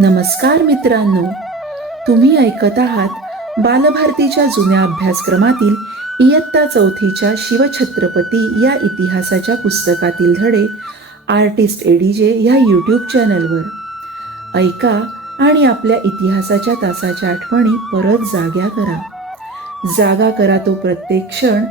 नमस्कार मित्रांनो, तुम्ही ऐकत आहात बालभारतीच्या जुन्या अभ्यासक्रमातील इयत्ता चौथीच्या शिवछत्रपती या इतिहासाच्या पुस्तकातील धडे आर्टिस्ट एडीजे ह्या यूट्यूब चॅनलवर. ऐका आणि आपल्या इतिहासाच्या तासाच्या आठवणी परत जाग्या करा. जागा करा तो प्रत्येक क्षण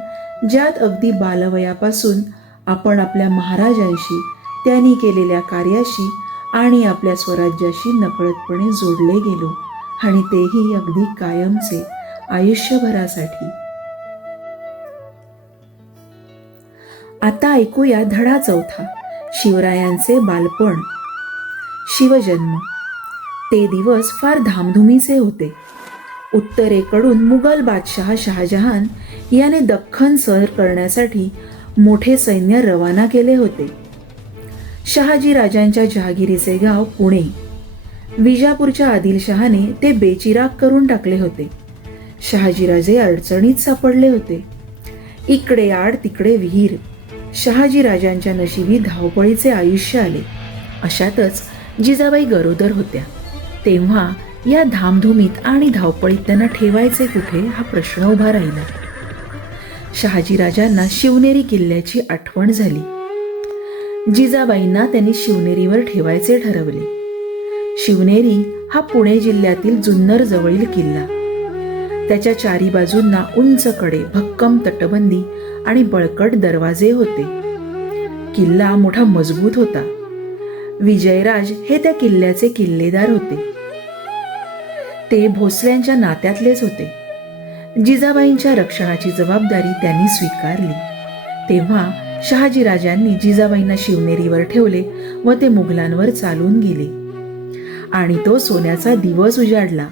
ज्यात अगदी बालवयापासून आपण आपल्या महाराजांशी, त्यांनी केलेल्या कार्याशी आणि आपल्या स्वराज्याशी नकळतपणे जोडले गेलो, आणि तेही अगदी कायमचे, आयुष्यभरासाठी. आता ऐकूया धडा चौथा, शिवरायांचे बालपण. शिवजन्म. ते दिवस फार धामधुमीचे होते. उत्तरेकडून मुघल बादशहा शहाजहान याने दख्खन सर करण्यासाठी मोठे सैन्य रवाना केले होते. शहाजी राजांच्या जहागिरीचे गाव पुणे. विजापूरच्या आदिलशहाने ते बेचिराग करून टाकले होते. शहाजीराजे अडचणीत सापडले होते. इकडे आड तिकडे विहीर. शहाजी राजांच्या नशिबी धावपळीचे आयुष्य आले. अशातच जिजाबाई गरोदर होत्या. तेव्हा या धामधुमीत आणि धावपळीत त्यांना ठेवायचे कुठे हा प्रश्न उभा राहिला. शहाजीराजांना शिवनेरी किल्ल्याची आठवण झाली. जिजाबाईंना त्यांनी शिवनेरीवर ठेवायचे ठरवले. शिवनेरी हा पुणे जिल्ह्यातील जुन्नर जवळील किल्ला. त्याच्या चारी बाजूंना उंच कडे, भक्कम तटबंदी आणि बळकट दरवाजे होते. किल्ला मोठा मजबूत होता. विजयराज हे त्या किल्ल्याचे किल्लेदार होते. ते भोसल्यांच्या नात्यातलेच होते. जिजाबाईंच्या रक्षणाची जबाबदारी त्यांनी स्वीकारली. तेव्हा शहाजीराजांनी जिजाबाईंना शिवनेरीवर ठेवले व ते मुघलांवर चालून गेले. आणि तो सोन्याचा दिवस उजाडला.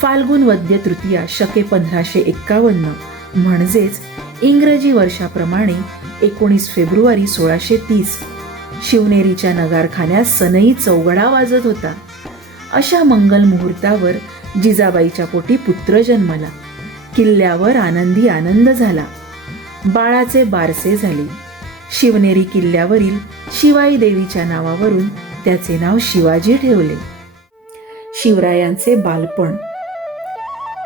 फाल्गुन वद्य तृतीया शके 1551, म्हणजेच इंग्रजी वर्षाप्रमाणे 19 फेब्रुवारी 1630. शिवनेरीच्या नगारखान्यात सनई चौघडा वाजत होता. अशा मंगल मुहूर्तावर जिजाबाईच्या पोटी पुत्र जन्मला. किल्ल्यावर आनंदी आनंद झाला. बाळाचे बारसे झाले. शिवनेरी किल्ल्यावरील शिवाई देवीच्या नावावरून त्याचे नाव शिवाजी ठेवले. शिवरायांचे बालपण.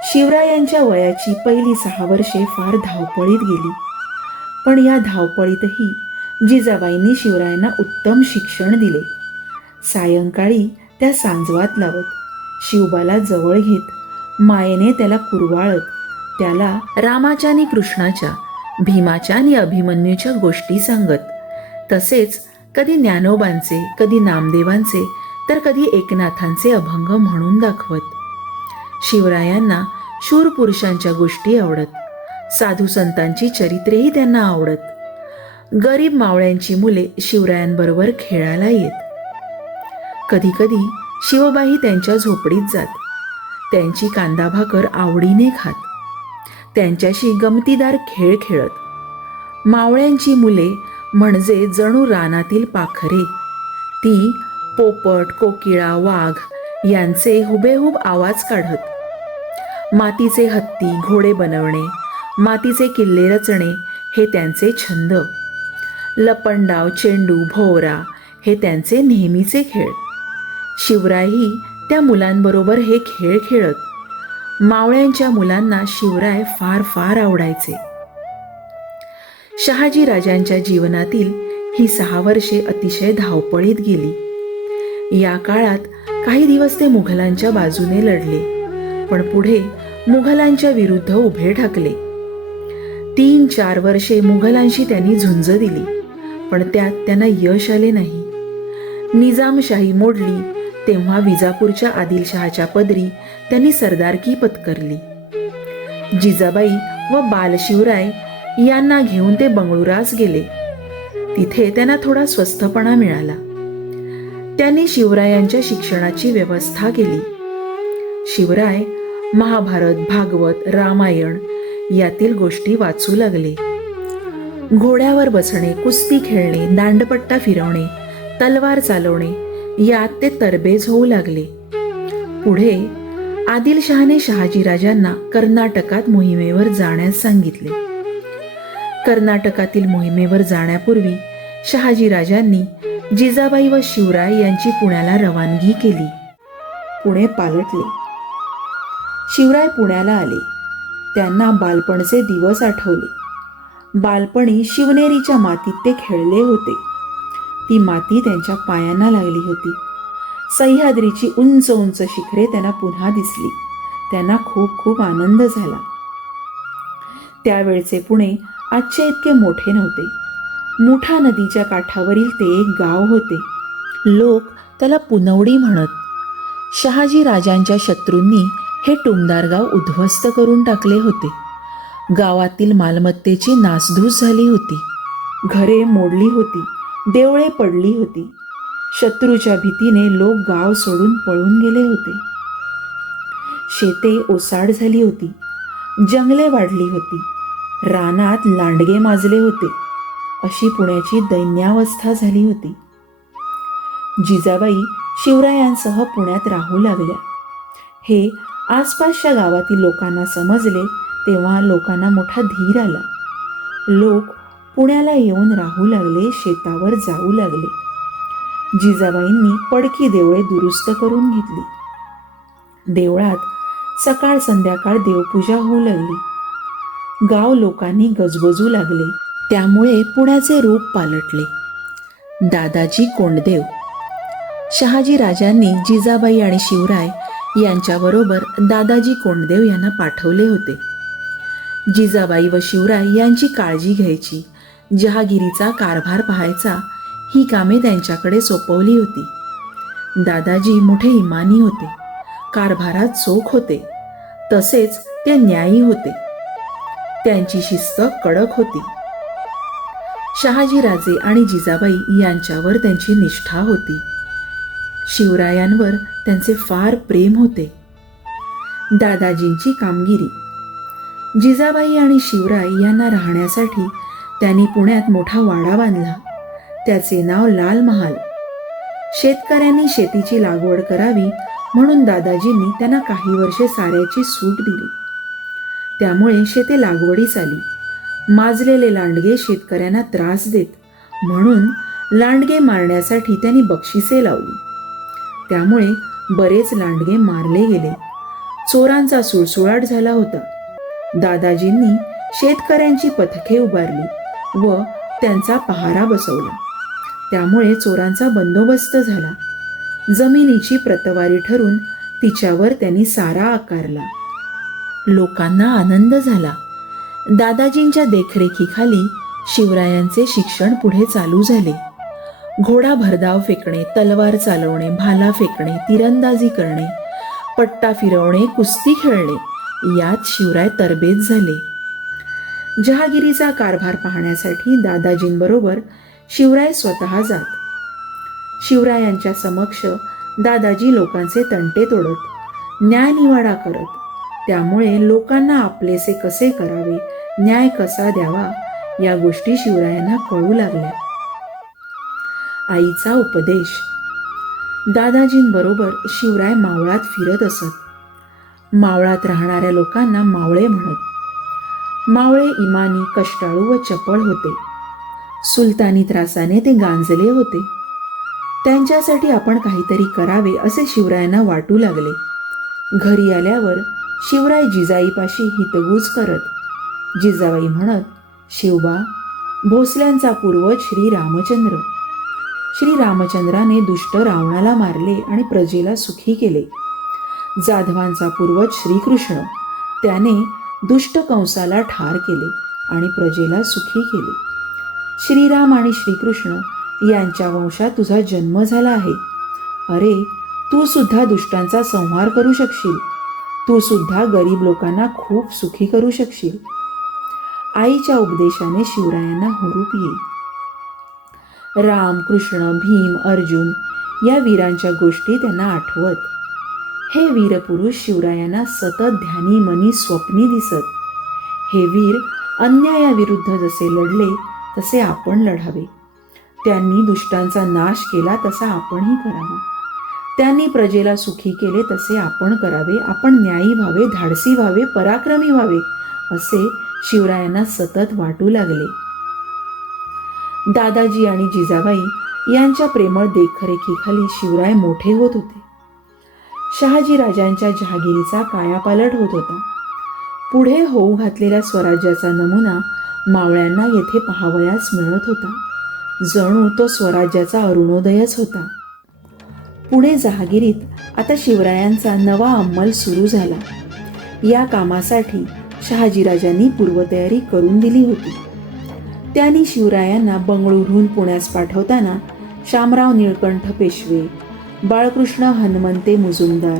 शिवरायांच्या वयाची पहिली 6 वर्षे फार धावपळीत गेली. पण या धावपळीतही जिजाबाईंनी शिवरायांना उत्तम शिक्षण दिले. सायंकाळी त्या सांजवात लावत, शिवबाला जवळ घेत, मायेने त्याला कुरवाळत, त्याला रामाच्या आणि कृष्णाच्या, भीमाच्या आणि अभिमन्यूच्या गोष्टी सांगत, तसेच कधी ज्ञानोबांचे, कधी नामदेवांचे, तर कधी एकनाथांचे अभंग म्हणून दाखवत. शिवरायांना शूर पुरुषांच्या गोष्टी आवडत. साधू संतांची चरित्रेही त्यांना आवडत. गरीब मावळ्यांची मुले शिवरायांबरोबर खेळायला येत. कधी कधी शिवबाई त्यांच्या झोपडीत जात. त्यांची कांदा भाकर आवडीने खात. त्यांच्याशी गमतीदार खेळ खेळत. मावळ्यांची मुले म्हणजे जणू रानातील पाखरे. ती पोपट, कोकिळा, वाघ यांचे हुबेहूब आवाज काढत. मातीचे हत्ती, घोडे बनवणे, मातीचे किल्ले रचणे हे त्यांचे छंद. लपंडाव, चेंडू, भोवरा हे त्यांचे नेहमीचे खेळ. शिवरायही त्या मुलांबरोबर हे खेळ खेळत. मावळ्यांच्या मुलांना शिवराय फार फार आवडायचे. शहाजी राजांच्या जीवनातील ही 6 वर्षे अतिशय धावपळीत गेली. या काळात काही दिवस ते मुघलांच्या बाजूने लढले, पण पुढे मुघलांच्या विरुद्ध उभे ठाकले. 3-4 वर्षे मुघलांशी त्यांनी झुंज दिली, पण त्यात त्यांना यश आले नाही. निजामशाही मोडली तेव्हा विजापूरच्या आदिलशहाच्या पदरी त्यांनी सरदारकी पत्करली. जिजाबाई व बालशिवराय यांना घेऊन ते बंगळुरास गेले. तिथे त्यांना थोडा स्वस्थपणा मिळाला. त्यांनी शिवरायांच्या शिक्षणाची व्यवस्था केली. शिवराय महाभारत, भागवत, रामायण यातील गोष्टी वाचू लागले. घोड्यावर बसणे, कुस्ती खेळणे, दांडपट्टा फिरवणे, तलवार चालवणे यात ते तरबेज होऊ लागले. पुढे आदिलशहाने शहाजीराजांना कर्नाटकात मोहिमेवर जाण्यास सांगितले. कर्नाटकातील मोहिमेवर जाण्यापूर्वी शहाजीराजांनी जिजाबाई व शिवराय यांची पुण्याला रवानगी केली. पुणे पालटले. शिवराय पुण्याला आले. त्यांना बालपणचे दिवस आठवले. बालपणी शिवनेरीच्या मातीत ते खेळले होते. ती माती त्यांच्या पायांना लागली होती. सह्याद्रीची उंच उंच शिखरे त्यांना पुन्हा दिसली. त्यांना खूप खूप आनंद झाला. त्यावेळचे पुणे आजचे इतके मोठे नव्हते. मुठा नदीच्या काठावरील ते एक गाव होते. लोक त्याला पुनवडी म्हणत. शहाजी राजांच्या शत्रूंनी हे टुमदार गाव उद्ध्वस्त करून टाकले होते. गावातील मालमत्तेची नासधूस झाली होती. घरे मोडली होती. देवळे पडली होती. शत्रूच्या भीतीने लोक गाव सोडून पळून गेले होते. शेते ओसाड झाली होती. जंगले वाढली होती. रानात लांडगे माजले होते. अशी पुण्याची दैन्यावस्था झाली होती. जिजाबाई शिवरायांसह पुण्यात राहू लागल्या. हे आसपासच्या गावातील लोकांना समजले तेव्हा लोकांना मोठा धीर आला. लोक पुण्याला येऊन राहू लागले. शेतावर जाऊ लागले. जिजाबाईंनी पडकी देवळे दुरुस्त करून घेतली. देवळात सकाळ संध्याकाळ देवपूजा होऊ लागली. गाव लोकांनी गजबजू लागले. त्यामुळे पुण्याचे रूप पालटले. दादाजी कोंडदेव. शहाजी राजांनी जिजाबाई आणि शिवराय यांच्याबरोबर दादाजी कोंडदेव यांना पाठवले होते. जिजाबाई व शिवराय यांची काळजी घ्यायची, जहागिरीचा कारभार पाहायचा, ही कामे त्यांच्याकडे सोपवली होती. दादाजी मोठे इमानी होते. कारभारात चोख होते. तसेच ते न्यायी होते. त्यांची शिस्त कडक होती. शहाजीराजे आणि जिजाबाई यांच्यावर त्यांची निष्ठा होती. शिवरायांवर त्यांचे फार प्रेम होते. दादाजींची कामगिरी. जिजाबाई आणि शिवराय यांना राहण्यासाठी त्यांनी पुण्यात मोठा वाडा बांधला. त्याचे नाव लाल महाल. शेतकऱ्यांनी शेतीची लागवड करावी म्हणून दादाजींनी त्यांना काही वर्षे साऱ्याची सूट दिली. त्यामुळे शेते लागवडीस आली. माजलेले लांडगे शेतकऱ्यांना त्रास देत, म्हणून लांडगे मारण्यासाठी त्यांनी बक्षिसे लावली. त्यामुळे बरेच लांडगे मारले गेले. चोरांचा सुळसुळाट झाला होता. दादाजींनी शेतकऱ्यांची पथके उभारली व त्यांचा पहारा बसवला. त्यामुळे चोरांचा बंदोबस्त झाला. जमिनीची प्रतवारी ठरून तिच्यावर त्यांनी सारा आकारला. लोकांना आनंद झाला. दादाजींच्या देखरेखीखाली शिवरायांचे शिक्षण पुढे चालू झाले. घोडा भरधाव फेकणे, तलवार चालवणे, भाला फेकणे, तिरंदाजी करणे, पट्टा फिरवणे, कुस्ती खेळणे यात शिवराय तरबेज झाले. जहागिरीचा कारभार पाहण्यासाठी दादाजींबरोबर शिवराय स्वतः जात. शिवरायांच्या समक्ष दादाजी लोकांचे तंटे तोडत, न्यायनिवाडा करत. त्यामुळे लोकांना आपलेसे कसे करावे, न्याय कसा द्यावा या गोष्टी शिवरायांना कळू लागल्या. आईचा उपदेश. दादाजींबरोबर शिवराय मावळात फिरत असत. मावळात राहणाऱ्या लोकांना मावळे म्हणत. मावळे इमानी, कष्टाळू व चपळ होते. सुलतानी त्रासाने ते गांजले होते. त्यांच्यासाठी आपण काहीतरी करावे असे शिवरायांना वाटू लागले. घरी आल्यावर शिवराय जिजाईपाशी हितगुज करत. जिजाबाई म्हणत, शिवबा, भोसल्यांचा पूर्वज श्री रामचंद्र. श्री रामचंद्राने दुष्ट रावणाला मारले आणि प्रजेला सुखी केले. जाधवांचा पूर्वज श्रीकृष्ण, त्याने दुष्ट कंसाला ठार केले आणि प्रजेला सुखी केले. श्रीराम आणि श्रीकृष्ण यांच्या वंशात तुझा जन्म झाला आहे. अरे, तू सुद्धा दुष्टांचा संहार करू शकशील. तू सुद्धा गरीब लोकांना खूप सुखी करू शकशील. आईच्या उपदेशाने शिवरायांना हुरूप येई. राम, कृष्ण, भीम, अर्जुन या वीरांच्या गोष्टी त्यांना आठवत. हे वीरपुरुष शिवरायांना सतत ध्यानी मनी स्वप्नी दिसत. हे वीर अन्यायाविरुद्ध जसे लढले तसे आपण लढावे. त्यांनी दुष्टांचा नाश केला तसा आपणही करावा. त्यांनी प्रजेला सुखी केले तसे आपण करावे. आपण न्यायी व्हावे, धाडसी व्हावे, पराक्रमी व्हावे असे शिवरायांना सतत वाटू लागले. दादाजी आणि जिजाबाई यांच्या प्रेमळ देखरेखीखाली शिवराय मोठे होत होते. शहाजीराजांच्या जहागिरीचा कायापालट होत होता. पुढे होऊ घातलेल्या स्वराज्याचा नमुना मावळ्यांना येथे पाहावयास मिळत होता. जणू तो स्वराज्याचा अरुणोदयच होता. पुणे जहागिरीत आता शिवरायांचा नवा अंमल सुरू झाला. या कामासाठी शहाजीराजांनी पूर्वतयारी करून दिली होती. त्यांनी शिवरायांना बंगळुरूहून पुण्यास पाठवताना शामराव निळकंठ पेशवे, बाळकृष्ण हनुमंते मुजुमदार,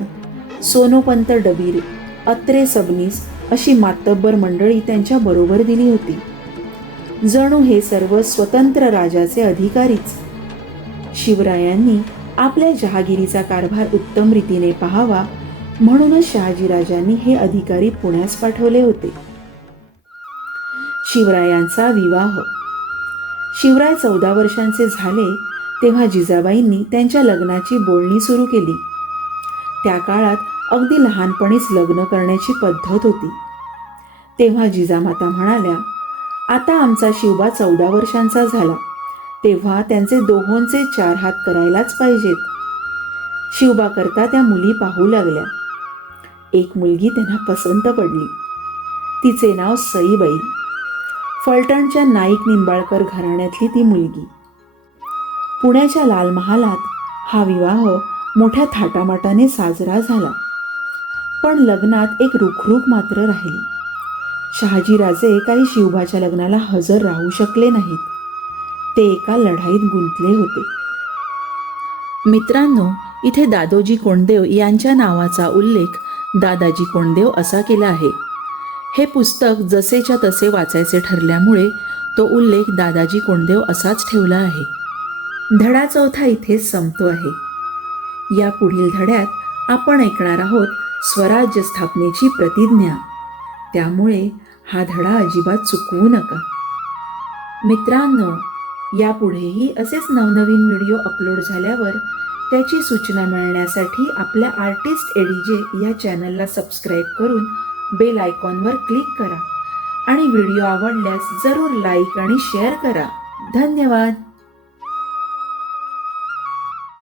सोनोपंत डबीर, अत्रे सबनीस अशी मातब्बर मंडळी त्यांच्या बरोबर दिली होती. जणू हे सर्व स्वतंत्र राजाचे अधिकारीच. शिवरायांनी आपल्या जहागिरीचा कारभार उत्तम रीतीने पाहावा म्हणूनच शहाजीराजांनी हे अधिकारी पुण्यास पाठवले होते. शिवरायांचा विवाह. शिवराय 14 वर्षांचे झाले तेव्हा जिजाबाईंनी त्यांच्या लग्नाची बोलणी सुरू केली. त्या काळात अगदी लहानपणीच लग्न करण्याची पद्धत होती. तेव्हा जिजामाता म्हणाल्या, आता आमचा शिवबा 14 वर्षांचा झाला तेव्हा त्यांचे दोहोंचे 4 हात करायलाच पाहिजेत. शिवबा करता त्या मुली पाहू लागल्या. एक मुलगी त्यांना पसंत पडली. तिचे नाव सईबाई. फलटणच्या नाईक निंबाळकर घराण्यातली ती मुलगी. पुण्याच्या लाल महालात हा विवाह मोठ्या थाटामाटाने साजरा झाला. पण लग्नात एक रुखरुख मात्र राहिली. शहाजीराजे काही शिवबाच्या लग्नाला हजर राहू शकले नाहीत. ते एका लढाईत गुंतले होते. मित्रांनो, इथे दादोजी कोंडदेव यांच्या नावाचा उल्लेख दादाजी कोंडदेव असा केला आहे. हे पुस्तक जसेच्या तसे वाचायचे ठरल्यामुळे तो उल्लेख दादाजी कोंडदेव असाच ठेवला आहे. धडा 4 इथेच संपतो आहे. या पुढील धड्यात आपण ऐकणार आहोत स्वराज्य स्थापनेची प्रतिज्ञा. त्यामुळे हा धडा अजिबात चुकवू नका. मित्रांनो, यापुढेही असेच नवनवीन व्हिडिओ अपलोड झाल्यावर त्याची सूचना मिळण्यासाठी आपल्या आर्टिस्ट एडीजे या चॅनलला सबस्क्राईब करून बेल आयकॉनवर क्लिक करा आणि व्हिडिओ आवडल्यास जरूर लाईक आणि शेअर करा. धन्यवाद.